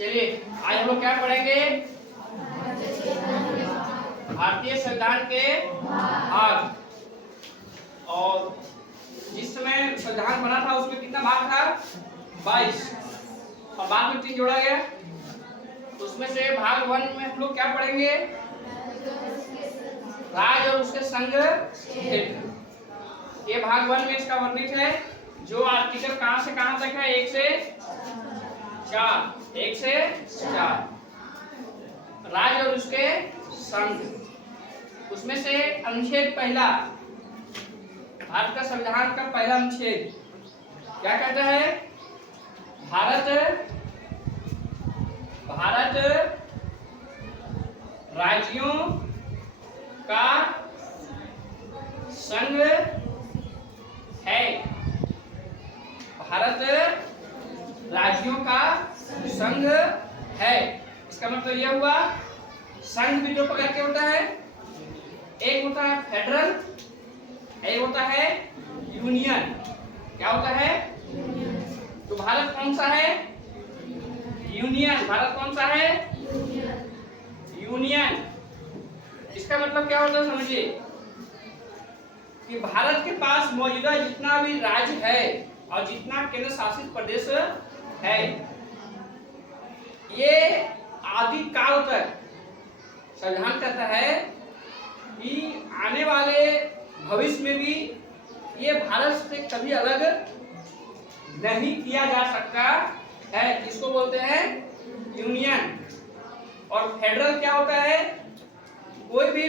चलिए आज हम लोग क्या पढ़ेंगे? भारतीय संविधान के भाग। और जिस समय संविधान बना था उसमें कितना भाग था? 22। और बाद में 3 जोड़ा गया। उसमें से भाग 1 में हम लोग क्या पढ़ेंगे? राज्य और उसके संघ क्षेत्र। ये भाग 1 में इसका वर्णित है। जो आर्टिकल कहां से कहां तक है? 1 से 4। 1 से 4 राज्य और उसके संघ। उसमें से अनुच्छेद पहला, भारत का संविधान का पहला अनुच्छेद क्या कहता है? भारत राज्यों का संघ है। भारत राज्यों का संघ है। इसका मतलब यह हुआ, संघ भी 2 प्रकार के होता है। एक होता है फेडरल, एक होता है यूनियन। क्या होता है? तो भारत कौन सा है? यूनियन। भारत कौन सा है? यूनियन। इसका मतलब क्या होता है समझिए कि भारत के पास मौजूदा जितना भी राज्य है और जितना केंद्र शासित प्रदेश है, ये आदि काल तक संविधान कहता है कि आने वाले भविष्य में भी ये भारत से कभी अलग नहीं किया जा सकता है। इसको बोलते हैं यूनियन। और फेडरल क्या होता है? कोई भी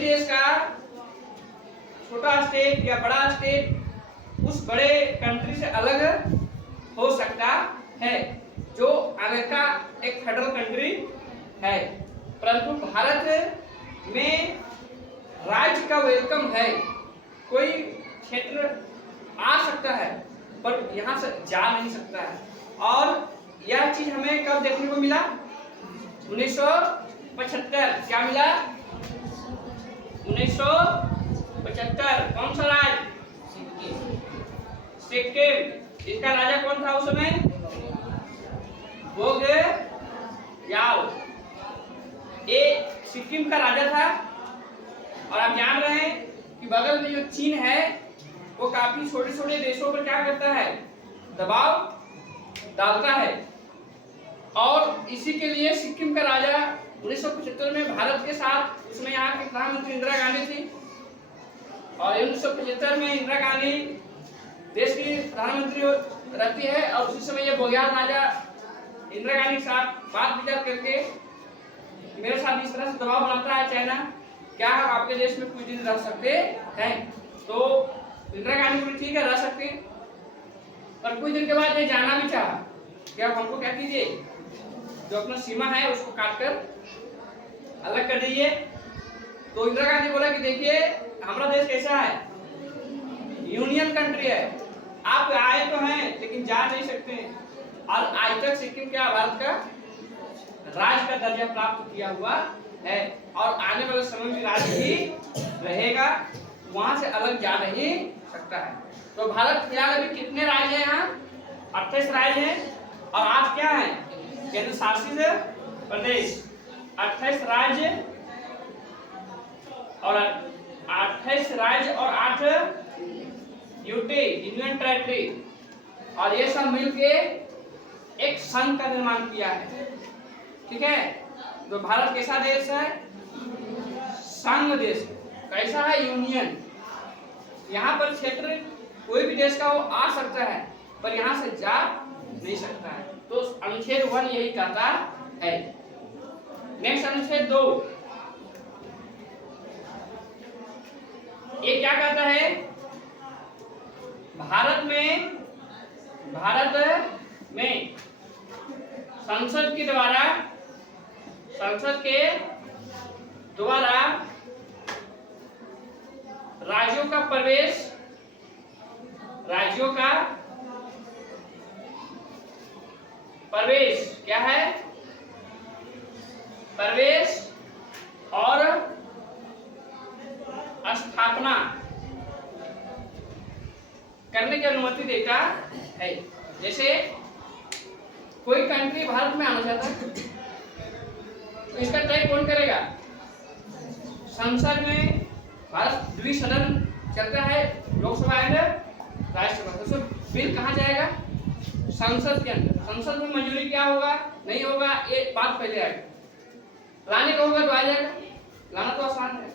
देश का छोटा स्टेट या बड़ा स्टेट उस बड़े कंट्री से अलग हो सकता है। जो अमेरिका एक फेडरल कंट्री है, परंतु भारत में राज्य का वेलकम है। कोई क्षेत्र आ सकता है पर यहाँ से जा नहीं सकता है। और यह चीज हमें कब देखने को मिला? 1975। क्या मिला? 1975। कौन सा राज्य? सिक्किम। इसका राजा कौन था उस समय? बोगयाल। ये सिक्किम का राजा था। और आप जान रहे हैं कि बगल में जो चीन है वो काफी छोटे छोटे देशों पर क्या करता है? दबाव डालता है। और इसी के लिए सिक्किम का राजा 1975 में भारत के साथ, उसमें यहाँ की प्रधानमंत्री इंदिरा गांधी थी। और 1975 में इंदिरा गांधी देश की प्रधानमंत्री रहती है। और उसी समय ये बोगयाल राजा इंदिरा गांधी के साथ बात विचार करके मेरे साथ इस तरह से दबाव बनाता है चाइना, क्या हम आपके देश में कुछ दिन रह सकते हैं? तो इंदिरा गांधी बोली ठीक है, रह सकते हैं। पर कुछ दिन के बाद ये जाना भी चाहा कि आप हमको क्या कीजिए, जो अपना सीमा है उसको काटकर अलग कर दीजिए। तो इंदिरा गांधी बोला कि देखिए हमारा देश कैसा है? यूनियन कंट्री है। आप आए तो हैं लेकिन जा नहीं सकते। और आज तक सिक्किम क्या भारत का राज्य का दर्जा प्राप्त किया हुआ है। और आने वाले समय में राज्य ही रहेगा, वहां से अलग जा नहीं सकता है। तो भारत फिलहाल अभी कितने राज्य हैं? यहाँ 28 राज्य हैं। और 8 क्या है? केंद्र शासित प्रदेश। 28 राज्य और 28 राज्य और 8 यूटी, यूनियन टेरिटरी। और ये सब मिलके एक संघ का निर्माण किया है। ठीक है? तो भारत कैसा देश है? संघ देश। कैसा है? यूनियन। यहाँ पर क्षेत्र कोई भी देश का वो आ सकता है पर यहाँ से जा नहीं सकता है। तो अनुच्छेद 1 यही कहता है। नेक्स्ट अनुच्छेद 2, ये क्या कहता है? भारत में संसद के द्वारा राज्यों का प्रवेश क्या है? प्रवेश और स्थापना करने की अनुमति देता है। जैसे कोई कंट्री भारत में आना चाहता है तो इसका तय कौन करेगा? संसद में भारत द्विसदन चलता है, लोकसभा एंड राज्यसभा। तो सब बिल कहाँ जाएगा? संसद के अंदर। संसद में मंजूरी क्या होगा नहीं होगा ये बात पहले आएगा। लाने का होगा तो आ जाएगा, लाना तो आसान है।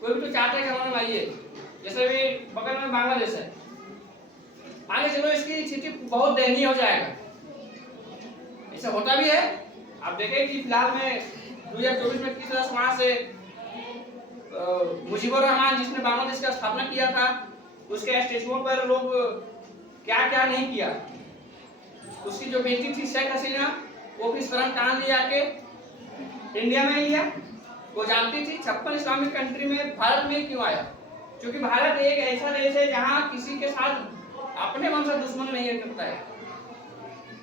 कोई भी तो चाहता है कि हमारे आइए, जैसे भी बगल में बांग्लादेश है, आगे चलो इसकी स्थिति बहुत दयनीय हो जाएगा। ऐसा होता भी है। आप देखें कि फिलहाल में 2024 में किस तरह से वहां से मुजीबुर रहमान जिसने बांग्लादेश का स्थापना किया था, उसके स्टेचुओं पर लोग क्या क्या नहीं किया। उसकी जो बेटी थी शेख हसीना, वो किस तरह टांग लिया के इंडिया में लिया। वो जानती थी 56 इस्लामिक कंट्री में भारत में क्यों आया, क्योंकि भारत एक ऐसा देश है जहां किसी के साथ अपने मन से दुश्मनी नहीं करता है।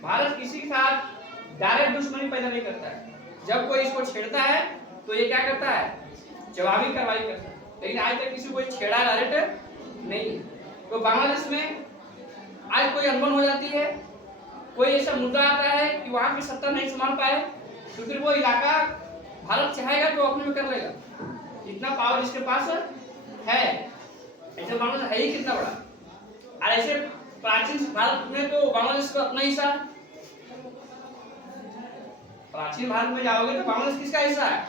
भारत किसी के साथ डायरेक्ट दुश्मनी पैदा नहीं करता है। जब कोई इसको छेड़ता है तो ये क्या करता है? जवाबी कार्रवाई करता है। लेकिन आज तक किसी को छेड़ा डायरेक्ट नहीं। तो बांग्लादेश में आज कोई अनबन हो जाती है, कोई ऐसा मुद्दा आता है कि वहां की सत्ता नहीं संभाल पाए, तो फिर वो इलाका भारत चाहेगा तो अपने में कर लेगा। इतना पावर इसके पास है। ऐसे बांग्लादेश है ही कितना बड़ा। और ऐसे प्राचीन भारत में तो बांग्लादेश का अपना हिस्सा। प्राचीन भारत में जाओगे तो बांग्लादेश किसका हिस्सा है?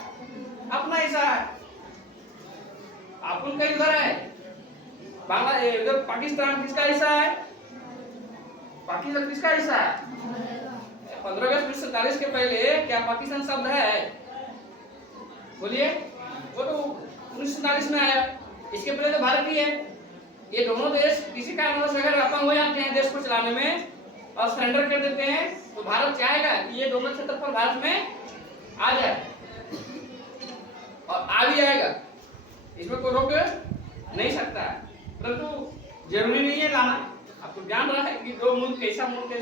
अपना हिस्सा है। अपन का इधर है बांग्लादेश, इधर पाकिस्तान किसका हिस्सा है? पाकिस्तान किसका हिस्सा है? 15 अगस्त 1947 के पहले क्या पाकिस्तान शब्द है? बोलिए। वो तो 1947 में आया। इसके पहले तो भारत ही है। ये दोनों देश किसी कारणवश अगर अपंग हो जाते हैं देश को चलाने में और सरेंडर कर देते हैं, तो भारत चाहेगा कि ये दोनों क्षेत्रफल भारत में आ जाए, और आ भी जाएगा। इसमें कोई रोक नहीं सकता है। परंतु जरूरी नहीं है लाना। आपको ध्यान रहा है कि दो मुल्क कैसा मुल्क है,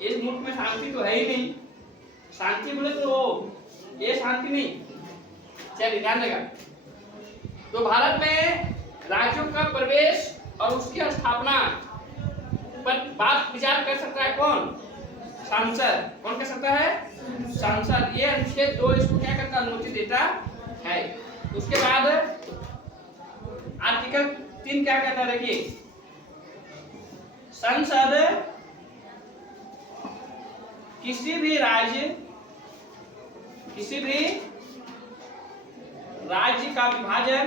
इस मुल्क में शांति तो है ही नहीं। शांति बोले तो ये शांति नहीं। चलिए ध्यान देगा। तो भारत में राज्यों का प्रवेश और उसकी स्थापना पर बात विचार कर सकता है कौन? संसद। कौन कर सकता है? संसद। ये अनुच्छेद 2 इसको क्या करता है? अनुमति देता है। उसके बाद आर्टिकल 3 क्या कहता है? देखिए, संसद किसी भी राज्य का विभाजन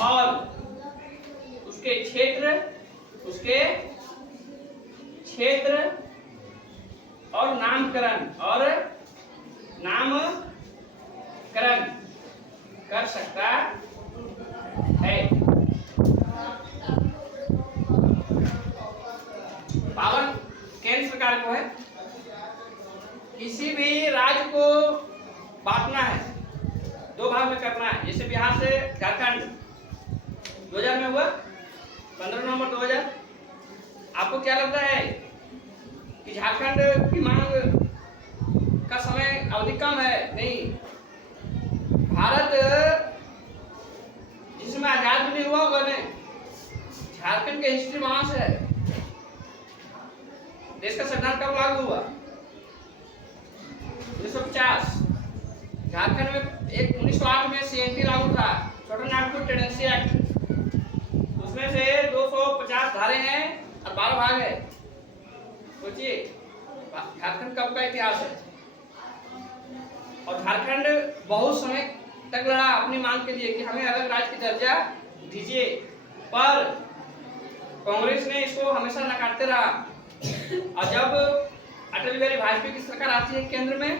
और उसके क्षेत्र और नामकरण कर सकता है। पावर केंद्र सरकार को है। किसी भी राज्य को बांटना है, 2 भाग में करना है। जैसे बिहार से झारखंड 2000 में हुआ, 15 नवंबर 2000। आपको क्या लगता है कि झारखंड की मांग का समय अवधि कम है? नहीं। भारत जिसमें आजाद भी नहीं हुआ होगा ने, झारखंड की हिस्ट्री वहां से है। देश का संविधान कब लागू हुआ? 1950। झारखंड में एक 1908 में CNT लागू था, छोटा नागपुर टेंडेंसी एक्ट। उसमें से 250 धारे हैं और 12 भाग है। सोचिए झारखंड कब का इतिहास है। और झारखंड बहुत समय तक लड़ा अपनी मांग के लिए कि हमें अलग राज्य की दर्जा दीजिए, पर कांग्रेस ने इसको हमेशा नकारते रहा। और जब अटल बिहारी वाजपेयी की सरकार आती है केंद्र में,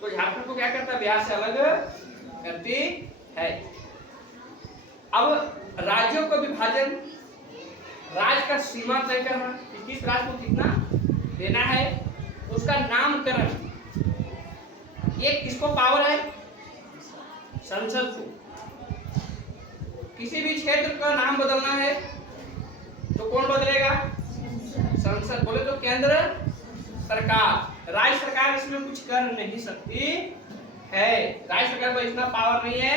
तो झारखंड को क्या करता है? बिहार से अलग करती है। अब राज्यों को विभाजन, राज्य का सीमा तय करना, किस राज्य को कितना देना है, उसका नामकरण, ये किसको पावर है? संसद को। किसी भी क्षेत्र का नाम बदलना है तो कौन बदलेगा? संसद। बोले तो केंद्र सरकार। राज्य सरकार इसमें कुछ कर नहीं सकती है। राज्य सरकार को इतना पावर नहीं है।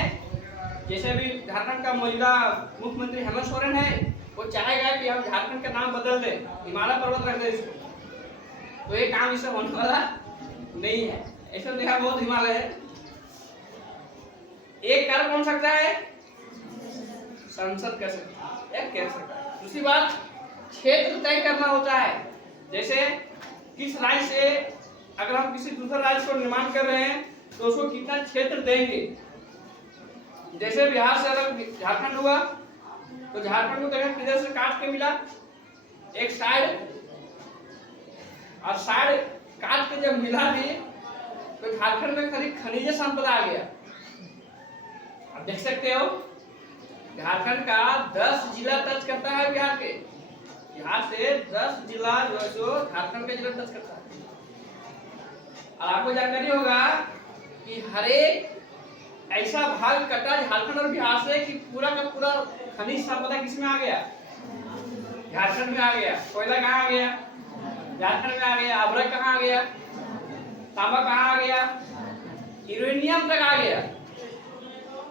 जैसे भी झारखंड का मौजूदा मुख्यमंत्री हेमंत सोरेन है, वो चाहेगा कि हम झारखंड का नाम बदल दें, हिमालय पर्वत रख दें इसको, तो ये काम इससे होने वाला नहीं है। ऐसा देखा बहुत हिमालय है। एक कर कौन सकता है? संसद कर सकता है, एक कह सकता है। दूसरी बात, क्षेत्र तय करना होता है। जैसे किस राज्य से अगर हम किसी दूसरे राज्य को निर्माण कर रहे हैं तो उसको कितना क्षेत्र देंगे। जैसे बिहार से अगर झारखंड हुआ तो झारखंड को देखा किधर से काट के मिला, एक साइड, और साइड काट के जब मिला भी तो झारखंड में खाली खनिज संपदा आ गया। आप देख सकते हो झारखंड का 10 जिला टच करता है बिहार के, बिहार से 10 जिला जो झारखंड का जिला टच करता है। और आपको जानकारी होगा कि हर एक ऐसा भाग कटा झारखंड और बिहार से कि पूरा का पूरा खनिज संपदा किसमें आ गया? झारखंड में आ गया। कोयला कहाँ आ गया? झारखंड में आ गया। अभ्रक कहाँ आ गया? तांबा कहाँ आ गया? यूरेनियम तक आ गया।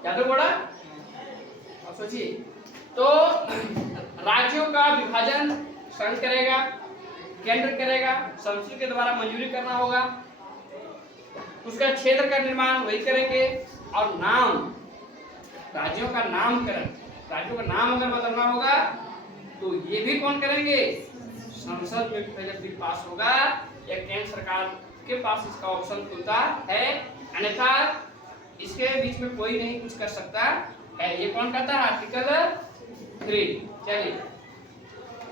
क्या तो बोला? अब सोचिए, तो राज्यों का विभाजन संघ करेगा, केंद्र करेगा, संसद के द्वारा मंजूरी करना होगा, उसका क्षेत्र का निर्माण वही करेंगे, और नाम, राज्यों का नामकरण, राज्यों का नाम अगर बदलना होगा तो ये भी कौन करेंगे? संसद में पहले बिल पास होगा या केंद्र सरकार के पास इसका ऑप्शन खुलता है, अन्यथा इसके बीच में कोई नहीं कुछ कर सकता है। ये कौन कहता है? आर्टिकल 3। चलिए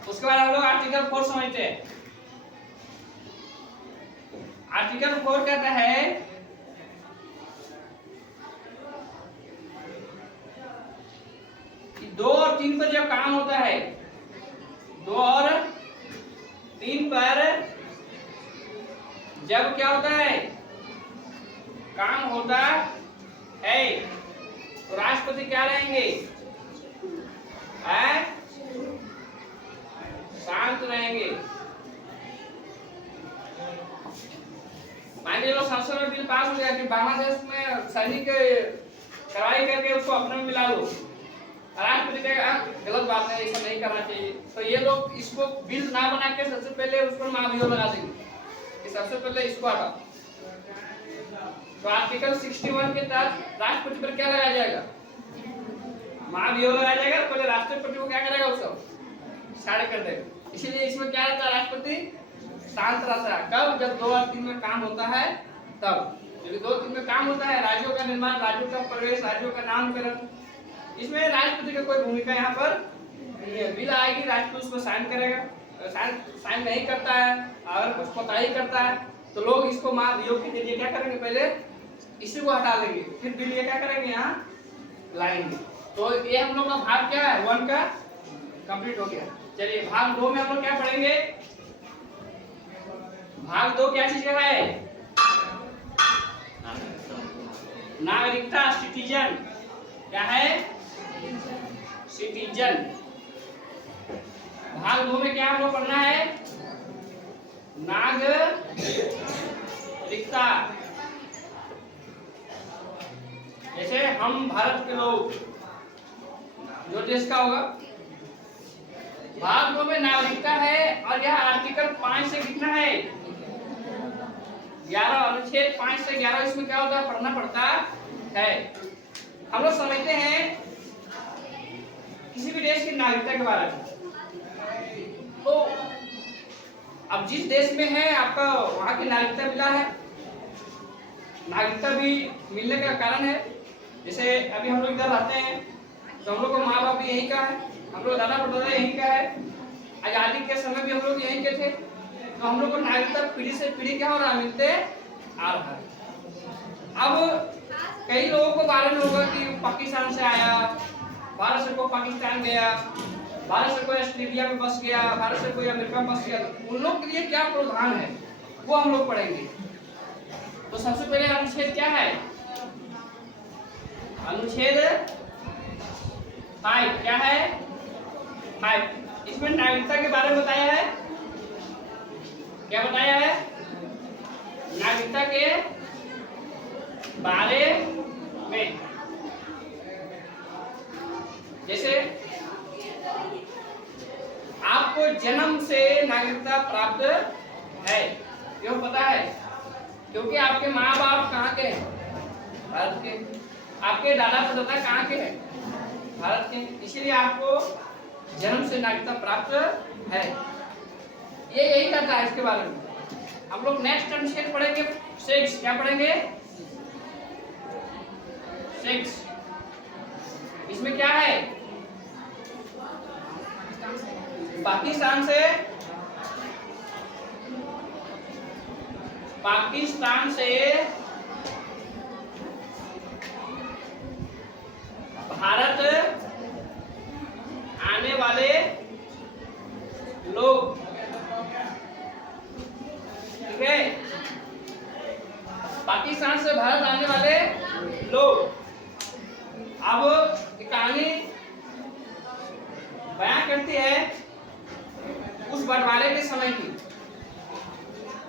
उसके बाद हम लोग आर्टिकल 4 समझते हैं। आर्टिकल 4 कहता है कि 2 और 3 पर जब काम होता है, 2 और 3 पर जब क्या होता है? काम होता है, तो राष्ट्रपति क्या रहेंगे? शांत रहेंगे। मान लीजिए संसद में बिल पास हो गया कि बांग्लादेश में सैनिक कार्रवाई करके उसको अपने में मिला लो, राष्ट्रपति कहेगा गलत बात है, ऐसा नहीं करना चाहिए, तो ये लोग इसको बिल ना बना के सबसे पहले उस पर महाभियोग लगा देंगे कि सबसे पहले इसको हटाओ। तो आर्टिकल 61 के तहत राष्ट्रपति पर क्या लगाया जाएगा? महाभियोग लगाया जाएगा। पहले राष्ट्रपति को क्या करेगा? उसको साइड कर देगा। इसीलिए इसमें क्या रहता है? राष्ट्रपति शांत रहता है। कब? जब 2 और 3 में काम होता है तब। जब 2 और 3 में काम होता है, राज्यों का निर्माण, राज्यों का प्रवेश, राज्यों का नामकरण, इसमें राष्ट्रपति का कोई भूमिका यहाँ पर नहीं है। बिल आएगी, राष्ट्रपति उसको साइन करेगा, साइन नहीं करता है, अगर कुछ कोताही करता है तो लोग इसको महाभियोग के जरिए क्या करेंगे? पहले इसी को हटा लेंगे, फिर बिल ये क्या करेंगे? यहाँ लाएंगे। तो ये हम लोग का भाग क्या है? 1 का कंप्लीट हो गया। चलिए भाग 2 में हम लोग क्या पढ़ेंगे? भाग 2 क्या चीज है? नागरिकता, सिटीजन। क्या है? सिटीजन। भाग 2 में क्या हम लोग पढ़ना है? नागरिकता। जैसे हम भारत के लोग, जो देश का होगा। भाग 2 में नागरिकता है, और यह आर्टिकल 5 से कितना है? 11, अनुच्छेद 5 से 11 इसमें क्या होता है? पढ़ना पड़ता है। हम लोग समझते हैं किसी भी देश की नागरिकता के बारे में। तो अब जिस देश में है आपका, वहां की नागरिकता मिला है। नागरिकता भी मिलने का कारण है, जैसे अभी हम लोग इधर रहते हैं तो हम लोग को माँ बाप भी यहीं का है, हम लोग दादा परदादा यहीं का है, आजादी के समय भी हम लोग यहीं के थे, तो हम लोग को नागरिकता पीढ़ी से पीढ़ी क्या हो रहा है? मिलते आ रहा है। अब कई लोगों को बारे में होगा कि पाकिस्तान से आया, भारत से कोई पाकिस्तान गया, भारत से कोई ऑस्ट्रेलिया में बस गया, भारत से कोई अमेरिका में बस गया, उन लोग के लिए क्या प्रावधान है वो हम लोग पढ़ेंगे। तो सबसे पहले अनुच्छेद क्या है? अनुच्छेद 5 क्या है? 5। इसमें नागरिकता के बारे में बताया है। क्या बताया है? नागरिकता के बारे में। जैसे नागरिकता प्राप्त है। क्यों पता है? क्योंकि आपके माँ बाप कहाँ के हैं? भारत के। आपके दादा परदादा कहाँ के हैं? भारत के। इसीलिए आपको जन्म से नागरिकता प्राप्त है। ये यही कहता है इसके बारे में। हम लोग नेक्स्ट अनुच्छेद पढ़ेंगे 6। क्या पढ़ेंगे? 6। इसमें क्या है? पाकिस्तान से भारत आने वाले लोग, ठीक है? पाकिस्तान से भारत आने वाले लोग। अब कहानी बयां करती है उस बंटवारे के समय की,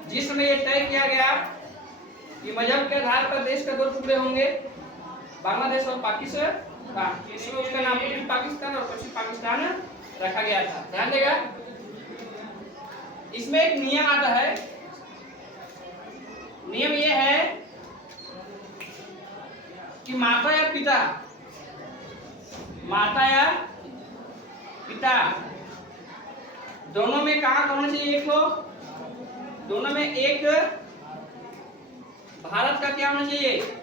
जिस समय यह तय किया गया कि मजहब के आधार पर देश के 2 टुकड़े होंगे, बांग्लादेश और पाकिस्तान। इसमें उसका नाम पूर्वी पाकिस्तान और पश्चिम पाकिस्तान रखा गया था। ध्यान देगा, इसमें एक नियम आता है। नियम यह है कि माता या पिता दोनों में कहाँ होना चाहिए? एक हो, दोनों में एक भारत का क्या होना चाहिए?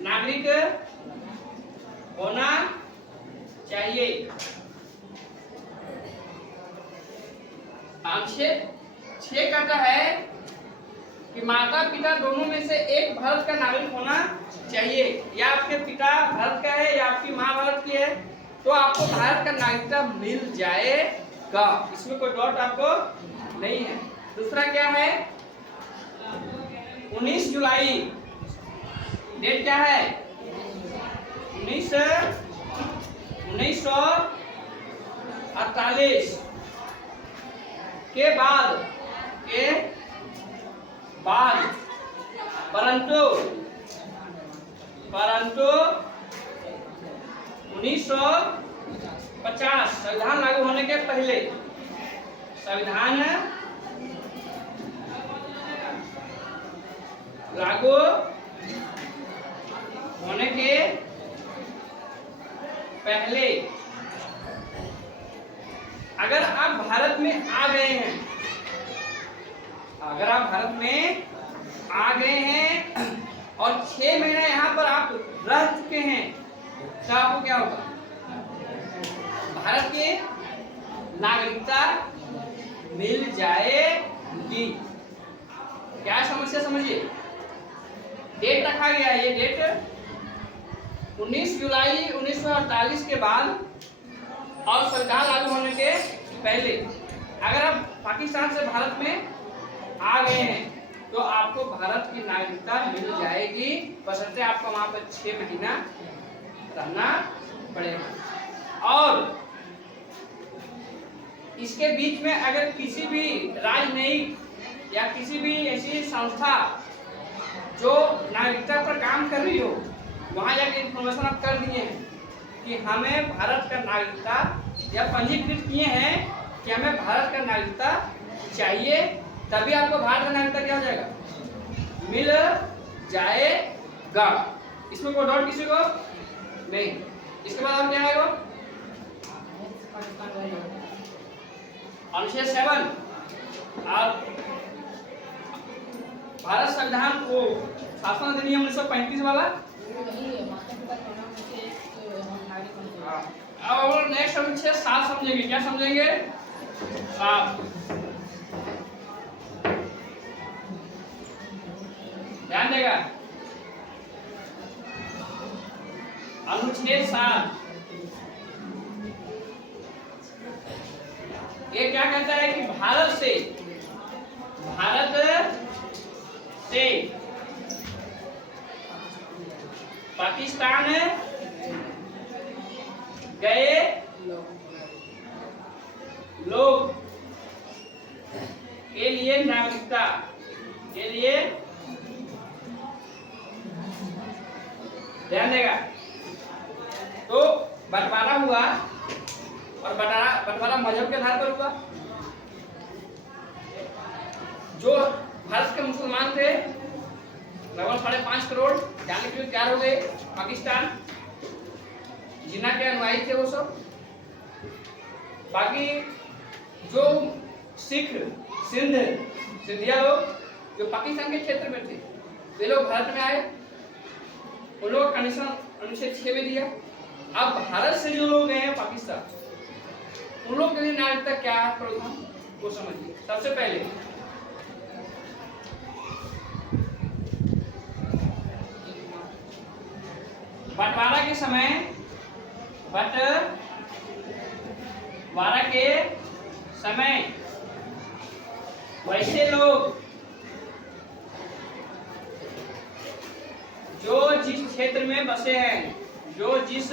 नागरिक होना चाहिए। अनुच्छेद 6 कहता है कि माता पिता दोनों में से एक भारत का नागरिक होना चाहिए। या आपके पिता भारत का है या आपकी माँ भारत की है, तो आपको भारत का नागरिकता मिल जाएगा। इसमें कोई डाउट आपको नहीं है। दूसरा क्या है? 19 जुलाई डेट क्या है? 1948 के बाद परंतु 1950 संविधान लागू होने के पहले, संविधान लागू होने के पहले अगर आप भारत में आ गए हैं, और 6 महीना यहाँ पर आप रह चुके हैं, तो आपको क्या होगा? भारत की नागरिकता मिल जाएगी। क्या समस्या समझिए? डेट रखा गया है, ये डेट 19 जुलाई 1948 के बाद और संविधान लागू होने के पहले अगर आप पाकिस्तान से भारत में आ गए हैं, तो आपको भारत की नागरिकता मिल जाएगी, बशर्ते आपको वहां पर 6 महीना रहना पड़ेगा। और इसके बीच में अगर किसी भी राजनयिक या किसी भी ऐसी संस्था जो नागरिकता पर काम कर रही हो, वहां जाके इन्फॉर्मेशन आप कर दिए हैं कि हमें भारत का नागरिकता, या पंजीकृत किए हैं कि हमें भारत का नागरिकता चाहिए, तभी आपको भारत का नागरिकता क्या हो जाएगा? मिल जाएगा। इसमें कोई डाउट किसी को नहीं। इसके बाद और क्या आएगा? अनुच्छेद 7 और भारत संविधान को शासन अधिनियम 1935 वाला। अब नेक्स्ट अनुच्छेद 7 समझेंगे। क्या समझेंगे? 7 ध्यान देगा। अनुच्छेद 7 ये क्या कहता है कि भारत से पाकिस्तान गए लोग के लिए नागरिकता के लिए ध्यान देगा। तो बंटवारा हुआ, और बंटवारा मजहब के आधार पर हुआ। जो भारत के मुसलमान थे लगभग 5.5 करोड़ जाने के लिए तैयार हो गए पाकिस्तान, जिन्ना के अनुयायी थे वो सब। बाकी जो सिख सिंधिया लोग जो पाकिस्तान के क्षेत्र में थे वे लोग भारत में आए, उन लोगों का कंडीशन अनुच्छेद 6 में दिया। अब भारत से जो लोग गए हैं पाकिस्तान, उन लोग के लिए नागरिकता क्या है प्रावधान वो समझिए। सबसे पहले बंटवारा के समय वैसे लोग जो जिस क्षेत्र में बसे हैं, जो जिस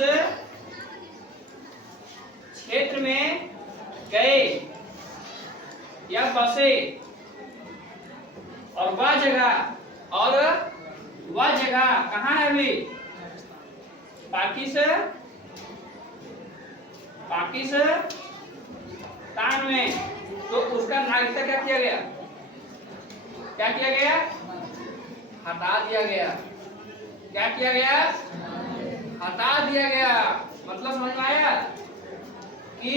क्षेत्र में गए या बसे, और वह जगह कहाँ है अभी? पाकिस्तान में। तो उसका नागरिकता क्या किया गया? हटा दिया गया। क्या किया गया? हटा दिया गया। मतलब समझ में आया कि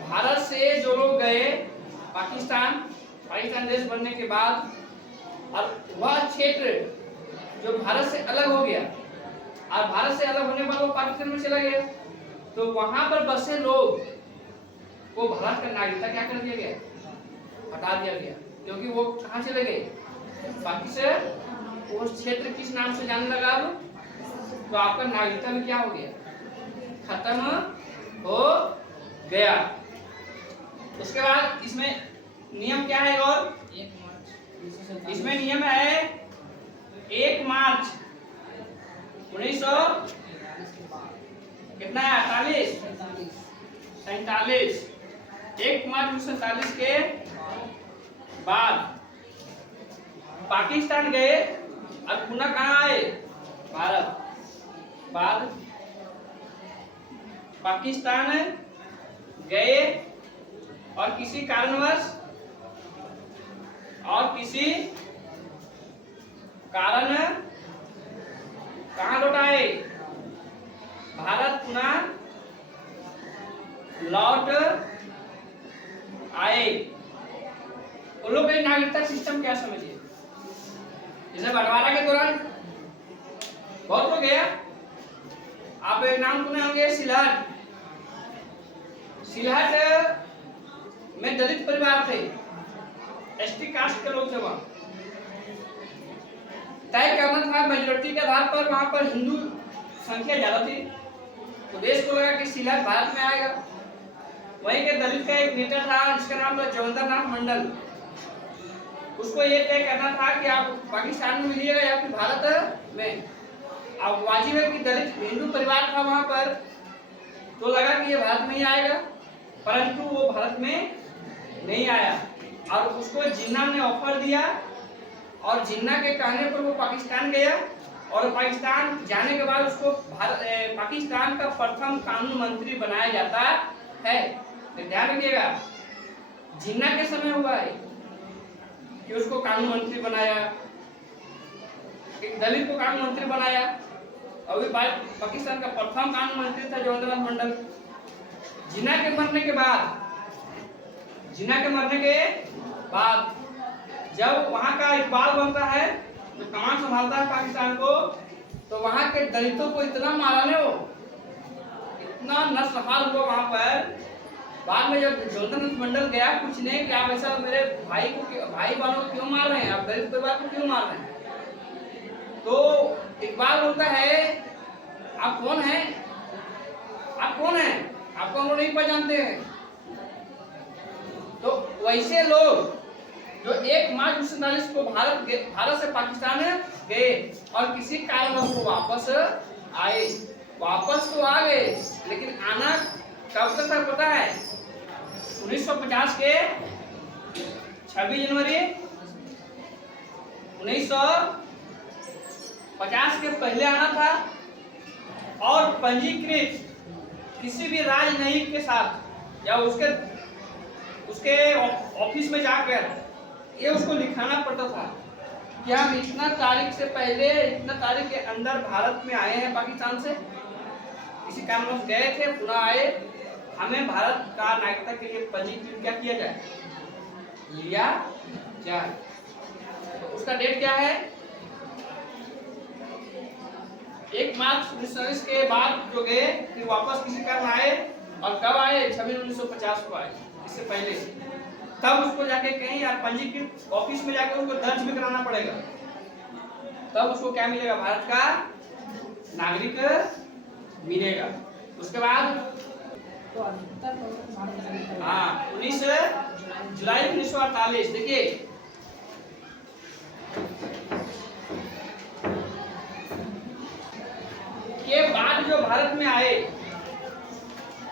भारत से जो लोग गए पाकिस्तान देश बनने के बाद, और वह क्षेत्र जो भारत से अलग हो गया, और भारत से अलग होने पर वो पाकिस्तान में चला गया, तो वहां पर बसे लोग को भारत का नागरिकता क्या कर दिया गया? हटा दिया गया। क्योंकि वो कहां चले गए? पाकिस्तान। वो क्षेत्र किस नाम से जानने लगा अब? तो आपका नागरिकता में क्या हो गया? खत्म हो गया। उसके बाद इसमें नियम क्या है? और इसमें नियम है 1 मार्च 1900 कितना है? 47 1 मार्च 1947 के बाद पाकिस्तान गए और पुनः कहाँ आए? भारत। बाद पाकिस्तान गए और किसी कारणवश कहाँ लौट आए? भारत पुनः लौट आए। उन लोग का नागरिकता सिस्टम क्या समझिए? जैसे बंटवारा के दौरान बहुत लोग गया। आप एक नाम सुने होंगे, सिलहट में दलित परिवार थे, एसटी कास्ट के लोग थे। वहां तय करना था मेजोरिटी के आधार पर, वहां पर हिंदू संख्या ज्यादा थी, तो देश को लगा कि सिलहट भारत में आएगा। वहीं के दलित का एक नेता था जिसका नाम था जगेंद्रनाथ मंडल। उसको ये तय करना था कि आप पाकिस्तान में मिलिएगा या फिर भारत में। अब वाजिब है कि दलित हिंदू परिवार था वहां पर, तो लगा कि ये भारत में ही आएगा, परंतु वो भारत में नहीं आया। और उसको जिन्ना ने ऑफर दिया, और जिन्ना के कहने पर वो पाकिस्तान गया, और पाकिस्तान जाने के बाद उसको पाकिस्तान का प्रथम कानून मंत्री बनाया जाता है। तो ध्यान रखिएगा, जिन्ना के समय हुआ है कि उसको कानून मंत्री बनाया, एक दलित को कानून मंत्री बनाया। अभी पाकिस्तान का प्रथम कानून मंत्री था जगेंद्रनाथ मंडल। जिन्ना के मरने के बाद जब वहां का इकबाल बनता है, जो कमान संभालता है पाकिस्तान को, तो वहां के दलितों को इतना मारा ने, वो इतना नस्लहार हुआ वहां पर। बाद में जब जगेंद्रनाथ मंडल गया पूछने कि आप ऐसा मेरे भाई बहनों को क्यों मार रहे हैं, आप दलित परिवार को क्यों मार रहे हैं, तो इकबाल बोलता है आप कौन हैं? आपको हम लोग नहीं पहचानते हैं। तो वैसे लोग जो 1 मार्च 1947 को भारत से पाकिस्तान गए और किसी कारणवश वो वापस आए, वापस तो आ गए, लेकिन आना कब तक था पता है? 1950 के 26 जनवरी 1950 के पहले आना था, और पंजीकृत किसी भी राजनयिक के साथ या उसके ऑफिस में जाकर ये उसको लिखाना पड़ता था कि हम इतना तारीख से पहले, इतना तारीख के अंदर भारत में आए हैं पाकिस्तान से, किसी कारणवश गए थे, पुनः आए, हमें भारत का नागरिकता के लिए पंजीकृत क्या किया जाए, लिया जाए। तो उसका डेट क्या है? 1 मार्च 1919 के बाद जो गए फिर वापस किसी कारण आए, और कब आए? 26/1950 को आए, इससे पहले तब उसको जाके कहीं या पंजीकृत ऑफिस में जाके उसको दर्ज भी कराना पड़ेगा, तब उसको क्या मिलेगा? भारत का नागरिक मिलेगा। उसके बाद हाँ 19 जुलाई 1948, देखिए के बाद जो भारत में आए,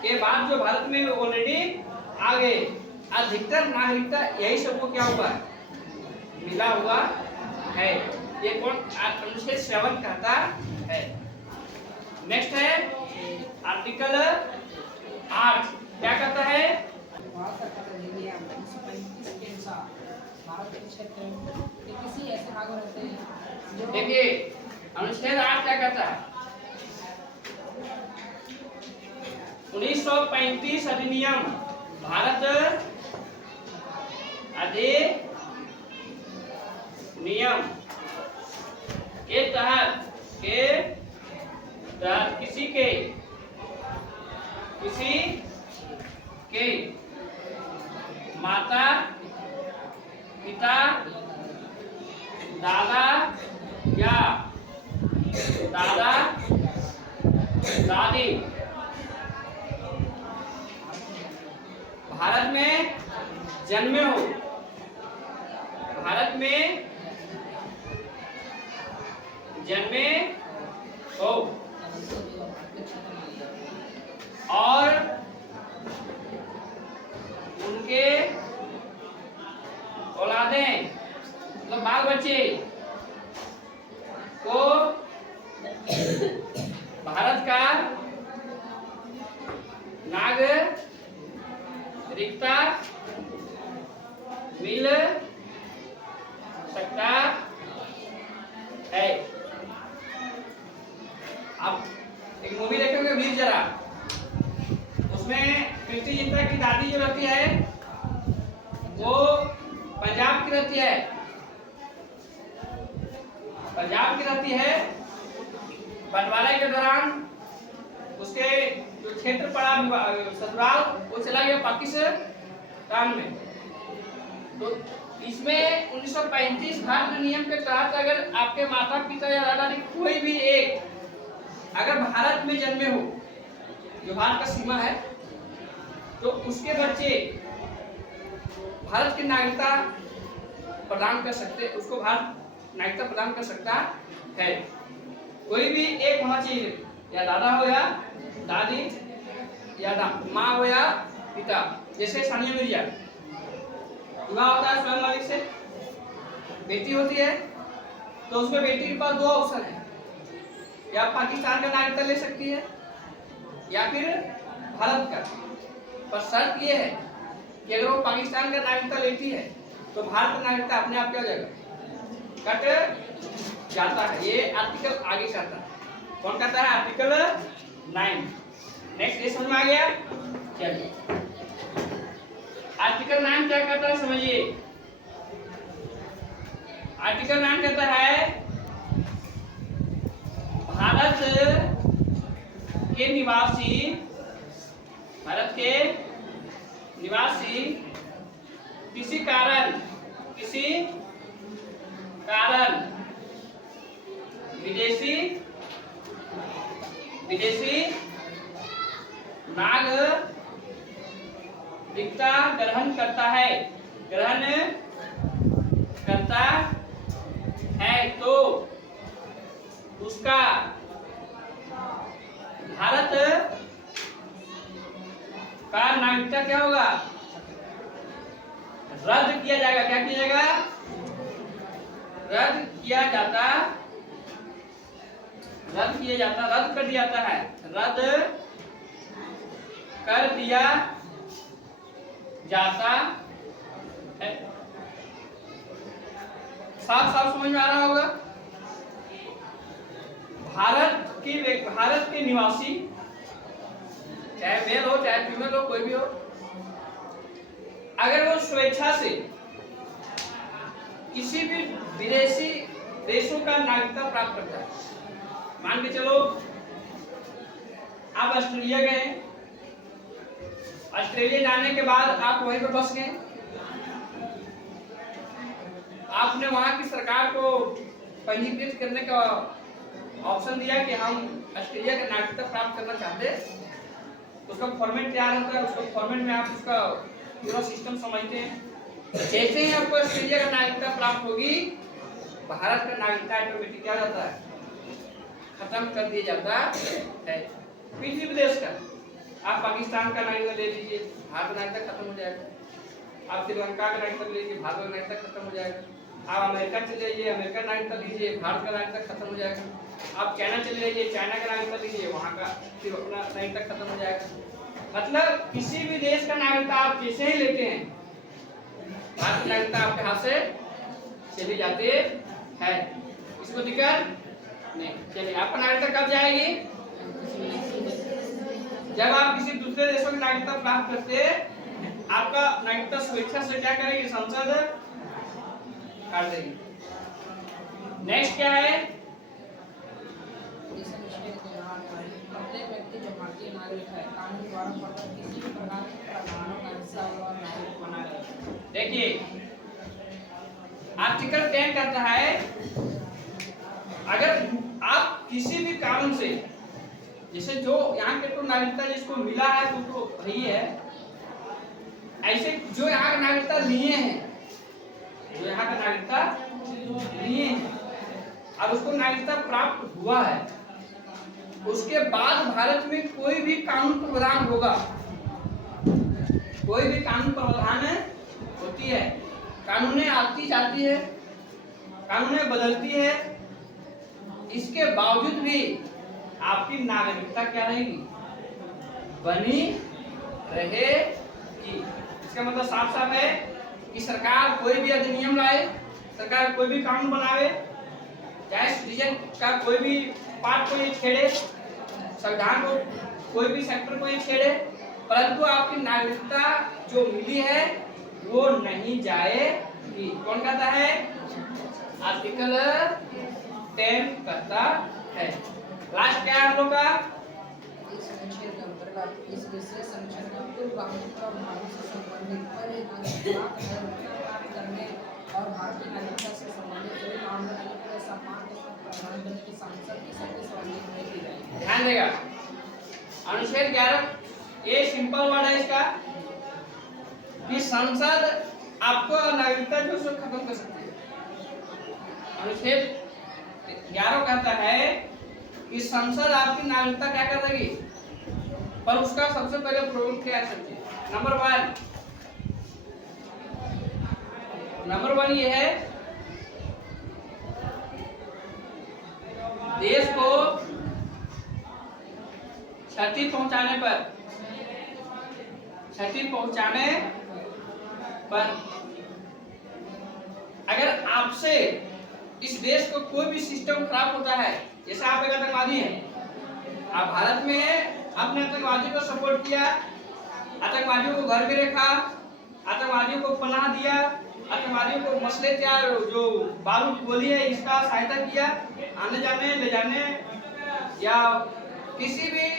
के बाद जो भारत में ऑलरेडी आ गए, अधिकतर नागरिकता यही सबको क्या हुआ है? मिला हुआ है। ये कौन? अनुच्छेद 7 कहता है। नेक्स्ट है आर्टिकल 8, क्या कहता है? भारत सरकार ने दिया 1935 के अनुसार भारत के क्षेत्र में किसी ऐसे भाग रहते हैं जो देखिए अनुच्छेद 8 क्या कहता है? 1935 अधिनियम, भारत अधिनियम के तहत किसी के माता पिता दादा या दादा दादी भारत में जन्मे हो, भारत में जन्मे हो और उनके औलादें मतलब बाल बच्चे को भारत का नागरिकता मिल सकता है। आप एक मूवी देखेंगे वीर जरा, उसमें प्रीति जिंटा की दादी जो रहती है वो पंजाब की रहती है, पंजाब की रहती है। बंटवारे के दौरान उसके जो क्षेत्र पड़ा ससुराल, वो चला गया पाकिस्तान में। तो इसमें 1935 भारत नियम के तहत अगर आपके माता पिता या दादा दादी कोई भी एक अगर भारत में जन्मे हो, जो भारत का सीमा है, तो उसके बच्चे भारत की नागरिकता प्रदान कर सकते, उसको भारत नागरिकता प्रदान कर सकता है। कोई भी एक होना चाहिए, या दादा हो या दादी, या माँ हो या पिता। जैसे सानिया मिर्जा विवाह होता है स्वयं मालिक से, बेटी होती है तो उसमें बेटी के पास 2 ऑप्शन है, या पाकिस्तान का नागरिकता ले सकती है या फिर भारत का। पर शर्त यह है कि अगर वो पाकिस्तान का नागरिकता लेती है तो भारत का नागरिकता अपने आप क्या हो जाएगा? कट जाता है। ये आर्टिकल आगे कहता है, कौन कहता है? आर्टिकल 9। नेक्स्ट ये समझ में आ गया? चलिए आर्टिकल 9 क्या कहता है समझिए। आर्टिकल 9 कहता है भारत के निवासी, भारत के निवासी किसी कारण विदेशी नागरिकता ग्रहण करता है तो उसका भारत का नागरिकता क्या होगा? रद्द किया जाएगा। क्या किया जाएगा? रद्द किया जाता, रद्द कर दिया जाता है, रद्द कर दिया जाता है। साफ साफ समझ में आ रहा होगा। भारत के निवासी, चाहे मेल हो चाहे फीमेल हो, कोई भी हो, अगर वो स्वेच्छा से किसी भी विदेशी देशों का नागरिकता प्राप्त करता है, मान के चलो आप ऑस्ट्रेलिया गए, ऑस्ट्रेलिया जाने के बाद आप वहीं पर बस गए, आपने वहां की सरकार को पंजीकृत करने का ऑप्शन दिया कि हम ऑस्ट्रेलिया का नागरिकता प्राप्त करना चाहते हैं। उसका फॉर्मेट तैयार होता है, उसको फॉर्मेट में आप उसका पूरा सिस्टम समझते हैं। जैसे ही आपको ऑस्ट्रेलिया का नागरिकता प्राप्त होगी, भारत का नागरिकता ऑटोमेटिक क्या जाता है, खत्म कर दिया जाता है। किसी भी देश का, आप पाकिस्तान का नागरिकता ले लीजिए, भारत का नागरिकता खत्म हो जाएगा। आप श्रीलंका का नागरिकता ले लीजिए, भारत का नागरिकता खत्म हो जाएगा। आप अमेरिका चले जाइए, अमेरिका नागरिकता लीजिए, भारत का नागरिकता खत्म हो जाएगा। आप चाइना चले जाइए, चाइना का नागरिकता लीजिए, वहाँ का फिर अपना नागरिकता खत्म हो जाएगा। मतलब किसी भी देश का नागरिकता आप जैसे ही लेते हैं, भारत की नागरिकता आपके हाथ से चली जाती है। इसको दिक्कत नहीं। चलिए, आपका नागरिकता कब जाएगी? जब आप किसी दूसरे देशों की नागरिकता प्राप्त करते हैं, आपका नागरिकता स्वेच्छा से क्या करेगी, संसद काट देगी। नेक्स्ट क्या है? प्रत्येक व्यक्ति जो भारतीय नागरिक है, कानून द्वारा किसी भी प्रकार के प्रावधानों का हिस्सा और नागरिक बना रहेगा। देखिए, आर्टिकल 10 कहता है, अगर आप किसी भी कानून से, जैसे जो यहाँ के तो नागरिकता जिसको मिला है वो तो वही है, ऐसे जो यहाँ का नागरिकता लिए हैं, जो यहाँ का नागरिकता लिए हैं और उसको नागरिकता प्राप्त हुआ है, उसके बाद भारत में कोई भी कानून प्रावधान होगा, कोई भी कानून प्रावधान होती है, कानूनें आती जाती है, कानूनें बदलती है, इसके बावजूद भी आपकी नागरिकता क्या रहेगी, बनी रहेगी। इसका मतलब साफ साफ है कि सरकार कोई भी अधिनियम लाए, सरकार कोई भी कानून बनावे, चाहे सिटीजन का कोई भी पार्ट को ये छेड़े, संविधान को कोई भी सेक्टर को ये छेड़े, परंतु आपकी नागरिकता जो मिली है वो नहीं जाएगी। कौन कहता है? आर्टिकल 10 कहता है। लास्ट क्या है हम लोग का? इस अनुच्छेद के अंतर्गत इस विशेष संरक्षण का पूर्व भागों से संबंधित पर एक नागरिकता प्राप्त करने और भारतीय नागरिकता से संबंधित कोई मामला के सम्मान के साथ प्रदान करने की सांसद की शक्ति संबंधित नहीं की जाएगी। ध्यान देगा, अनुच्छेद 11 ये सिंपल वर्ड है इसका कि संसद आपको नागरिकता जो है खत्म कर सकती है। अनुच्छेद 11 कहता है कि संसद आपकी नागरिकता क्या कर देगी, पर उसका सबसे पहले प्रॉब्लम क्या है समझिए। नंबर वन ये है, देश को क्षति पहुंचाने पर अगर आपसे इस देश को कोई भी सिस्टम खराब होता है, जैसे आप एक आतंकवादी हैं, आप भारत में हैं, आपने आतंकवादी को सपोर्ट किया, आतंकवादियों को घर में रखा, आतंकवादियों को पनाह दिया, आतंकवादियों को मसले तैयार जो बारूद गोली है इसका सहायता किया, आने जाने ले जाने या किसी भी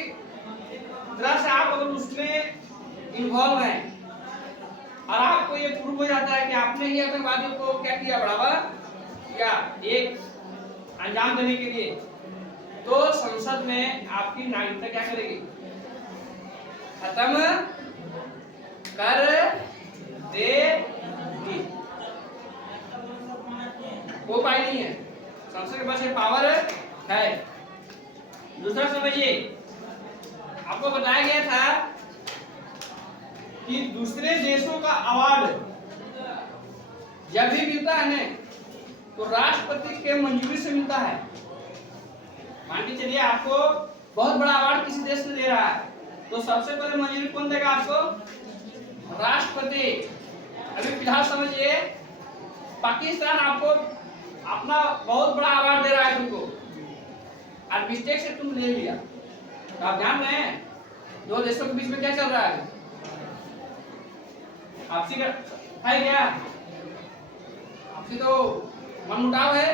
तरह से आप अगर उसमें इन्वॉल्व हैं और आपको ये प्रूव हो जाता है कि आपने ही आतंकवादियों को क्या किया, बढ़ावा या एक अंजाम देने के लिए, तो संसद में आपकी नागरिकता क्या करेगी, खत्म कर देगी। कोई उपाय नहीं है, संसद के पास ये पावर है। दूसरा समझिए, आपको बताया गया था कि दूसरे देशों का अवार्ड जब भी मिलता है ना तो राष्ट्रपति के मंजूरी से मिलता है। मान के चलिए आपको बहुत बड़ा अवार्ड किसी देश ने दे रहा है, तो सबसे पहले मंजूरी कौन देगा आपको? राष्ट्रपति। अभी फिलहाल समझिए, पाकिस्तान आपको अपना बहुत बड़ा अवार्ड दे रहा है तुमको और मिस्टेक से तुम ले लिया। तो आप जान रहे हैं दो देशों के बीच में क्या चल रहा है? आपसी है क्या? आपसी तो मनमुटाव है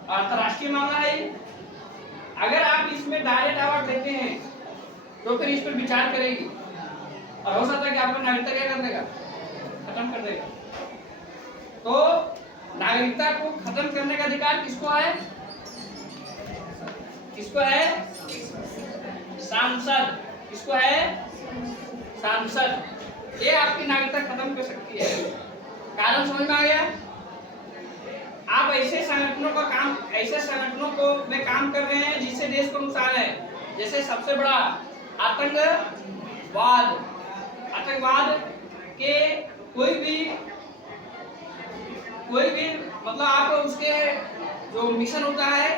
और अंतर्राष्ट्रीय मामला है। अगर आप इसमें डायरेक्ट अवार्ड देते हैं तो फिर इस पर विचार करेगी और हो सकता है कि आपका नागरिकता क्या कर देगा, खत्म कर देगा। तो नागरिकता को खत्म करने का अधिकार किसको है? किसको है? सांसद। किसको है? सांसद। ये आपकी नागरिकता खत्म कर सकती है। कारण समझ में आ गया? आप ऐसे संगठनों को में काम कर रहे हैं जिससे देश को नुकसान है। जैसे सबसे बड़ा आतंकवाद के कोई भी मतलब आप उसके जो मिशन होता है,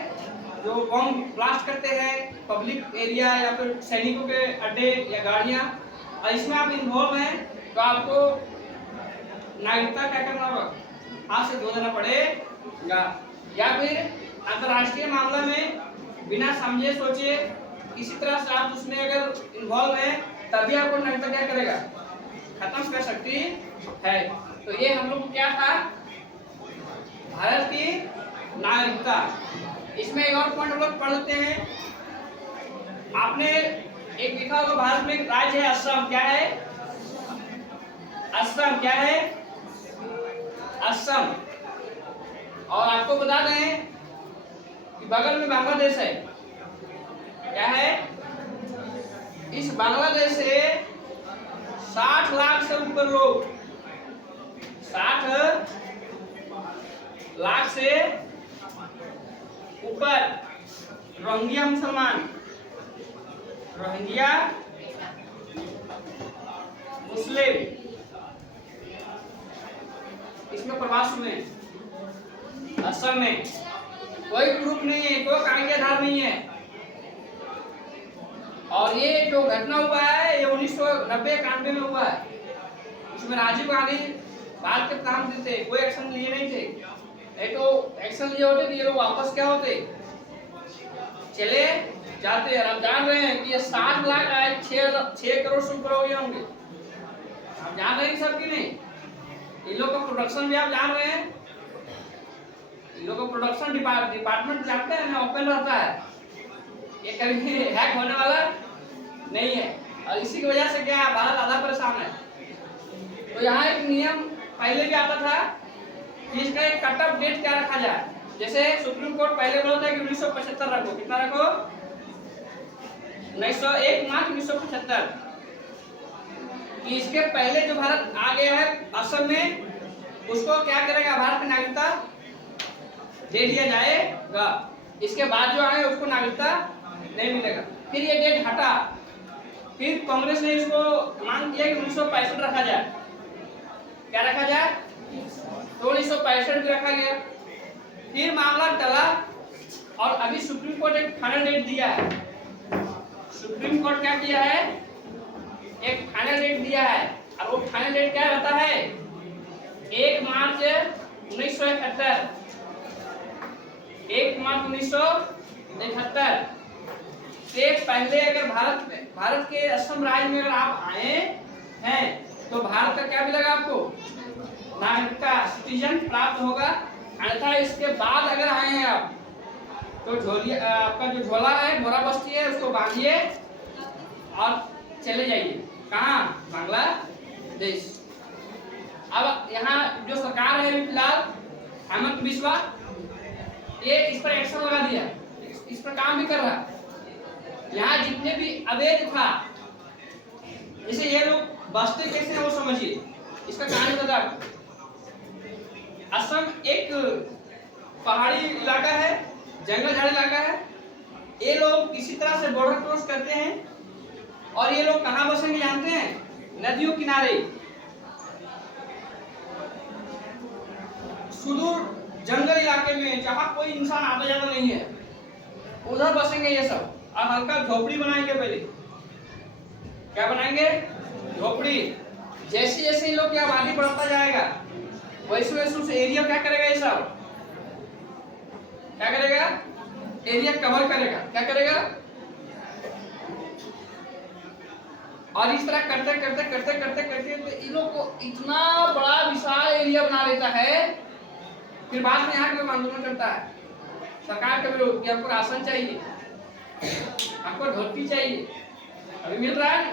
जो बम ब्लास्ट करते हैं पब्लिक एरिया या फिर सैनिकों के अड्डे या गाड़ियां, और इसमें आप इन्वॉल्व हैं तो आपको नागरिकता क्या करना होगा? हाथ से धो देना पड़ेगा। या फिर अंतर्राष्ट्रीय मामला में बिना समझे सोचे किसी तरह से आप उसमें अगर इन्वॉल्व हैं तभी आपको नागरिकता क्या करेगा, खत्म कर सकती है। तो ये हम लोग क्या था, भारत की नागरिकता। इसमें एक और पॉइंट हम लोग पढ़ लेते हैं। आपने एक लिखा होगा भारत में एक राज्य है असम। क्या है? असम। क्या है? असम। और आपको बता दें कि बगल में बांग्लादेश है। क्या है? इस बांग्लादेश से 60 लाख से ऊपर लोग, 60 लाख से ऊपर रोहिंग्या मुसलमान, रोहिंग्या मुस्लिम इसमें प्रवास हुए असम में। कोई प्रूफ नहीं है, कोई कागजी आधार नहीं है। और ये जो घटना हुआ है ये 1990-91 में हुआ है। इसमें राजीव गांधी भारत के प्रधानमंत्री थे, कोई एक्शन लिए नहीं थे। नहीं तो एक्शन लिए होते तो ये लोग वापस क्या होते, चले जाते। और आप जान रहे हैं कि ये 60 लाख आए, 6 करोड़ से ऊपर हो गए होंगे। आप जान रहे हैं सब की नहीं? इन लोग का प्रोडक्शन भी आप जान रहे हैं। इन लोग का प्रोडक्शन डिपार्टमेंट जानते हैं ना, ओपन रहता है, ये कभी हैक होने वाला नहीं है। और इसी की वजह से क्या है, भारत आधा परेशान है। तो यहाँ एक नियम पहले भी आता था कि इसका एक कट ऑफ डेट क्या रखा जाए। जैसे सुप्रीम कोर्ट पहले बोला था कि 1975 रखो। कितना रखो? 1 मार्च 1975। कि इसके पहले जो भारत आ गया है असम में, उसको क्या करेगा, भारत की नागरिकता दे दिया जाएगा। इसके बाद जो आए उसको नागरिकता नहीं मिलेगा। फिर ये डेट हटा, फिर कांग्रेस ने इसको मांग किया कि 1965 रखा जाए। क्या रखा जाए? तो 1965 भी रखा गया। फिर मामला टला और अभी सुप्रीम कोर्ट एक फाइनल डेट दिया है। सुप्रीम कोर्ट क्या किया है, एक फाइनल डेट दिया है। और वो फाइनल डेट क्या रहता है? 1 मार्च 1971। 1 मार्च 1971 से पहले अगर भारत के असम राज्य में अगर आप आए हैं तो भारत का क्या मिलेगा आपको, नागरिकता, सिटीजन प्राप्त होगा। अन्यथा इसके बाद अगर आए हैं आप तो आपका जो झोला है, घोड़ा बस्ती है, उसको बांधिए और चले जाइए। कहाँ? बांग्लादेश। अब यहाँ जो सरकार है फिलहाल हेमंत बिस्वा, ये इस पर एक्शन लगा दिया, इस पर काम भी कर रहा है। यहाँ जितने भी अवैध था, जैसे ये लोग बसते कैसे हैं वो समझिए। इसका कहानी बता। असम एक पहाड़ी इलाका है, जंगल झाड़ी इलाका है। ये लोग किसी तरह से बॉर्डर क्रॉस करते हैं और ये लोग कहाँ बसेंगे जानते हैं? नदियों किनारे, सुदूर जंगल इलाके में जहाँ कोई इंसान आता जाता नहीं है, उधर बसेंगे ये सब। और हल्का झोपड़ी बनाएंगे। पहले क्या बनाएंगे? झोपड़ी। जैसे जैसे ये लोग की आबादी बढ़ता जाएगा वैसे वैसे उस एरिया क्या करेगा, ये सब क्या करेगा? एरिया कवर करेगा। क्या करेगा? और इस तरह करते करते करते करते करते तो इन लोग को इतना बड़ा विशाल एरिया बना लेता है, फिर बाद में यहाँ के लोग आंदोलन करता है सरकार के विरोध कि हमको राशन चाहिए, हमको धोती चाहिए, अभी मिल रहा है ना?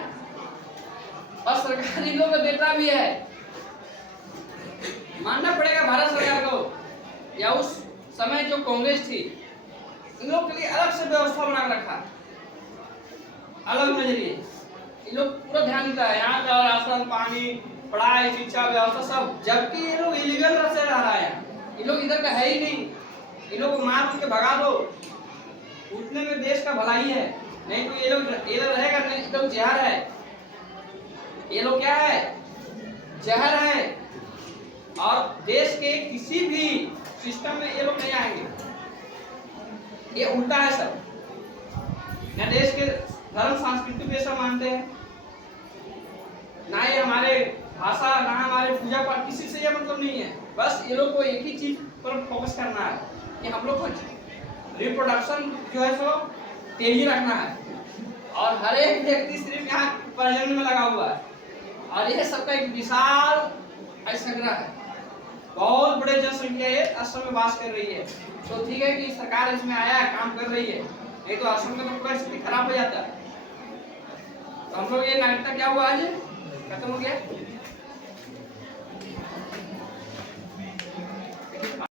और सरकार इन लोगों को देता भी है। मानना पड़ेगा भारत सरकार को या उस समय जो कांग्रेस थी, इन लोग के लिए अलग से व्यवस्था बना रखा, अलग नजरिए। इन लोग पूरा ध्यान देता है यहाँ का राशन पानी पढ़ाई शिक्षा व्यवस्था सब, जबकि ये लोग इलीगल से रह रहा है। इन लोग इधर का है ही नहीं, इन लोग को मार के भगा दो, उतने में देश का भलाई है। नहीं तो ये लोग रहेगा नहीं, ये लोग जहर है। ये लोग क्या है? जहर है। और देश के किसी भी सिस्टम में ये लोग नहीं आएंगे। ये उल्टा है सब। न देश के धर्म संस्कृति पे सब मानते हैं, ना ये हमारे भाषा, ना हमारे पूजा पाठ, किसी से ये मतलब नहीं है। बस ये लोग को एक ही चीज पर फोकस करना है कि हम लोग को रिप्रोडक्शन जो है सो तेजी रखना है, और हर एक व्यक्ति सिर्फ यहाँ प्रजनन में लगा हुआ है। और यह सबका एक विशाल संग्रह है, बहुत बड़े जनसंख्या ये असम में वास कर रही है। तो ठीक है कि सरकार इसमें आया काम कर रही है, नहीं तो असम में तो पूरा स्थिति खराब हो जाता है। तो हम लोग ये नागरिकता क्या हुआ आज खत्म हो गया।